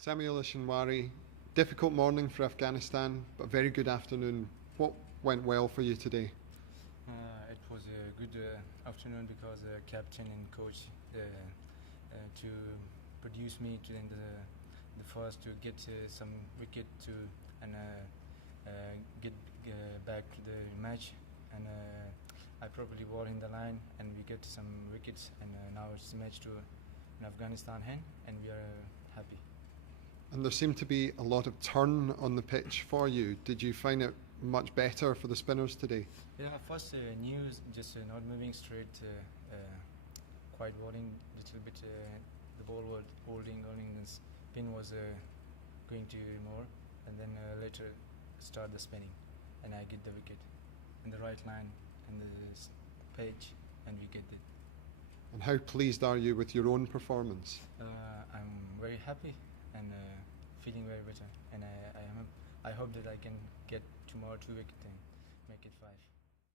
Sami Sheenwari, difficult morning for Afghanistan, but a very good afternoon. What went well for you today? It was a good afternoon because the captain and coach to produce me to in the first to get some wicket to and get back to the match, and I probably ball in the line and we get some wickets, and now it's the match to in Afghanistan hand, and we are happy. And there seemed to be a lot of turn on the pitch for you. Did you find it much better for the spinners today? Yeah, first news just not moving straight, quite bowling little bit. The ball was holding, and spin was going to more, and then later start the spinning, and I get the wicket in the right line in the page, and we get it. And how pleased are you with your own performance? I'm very happy and feeling very better, and I hope that I can get tomorrow 2 wickets and make it 5.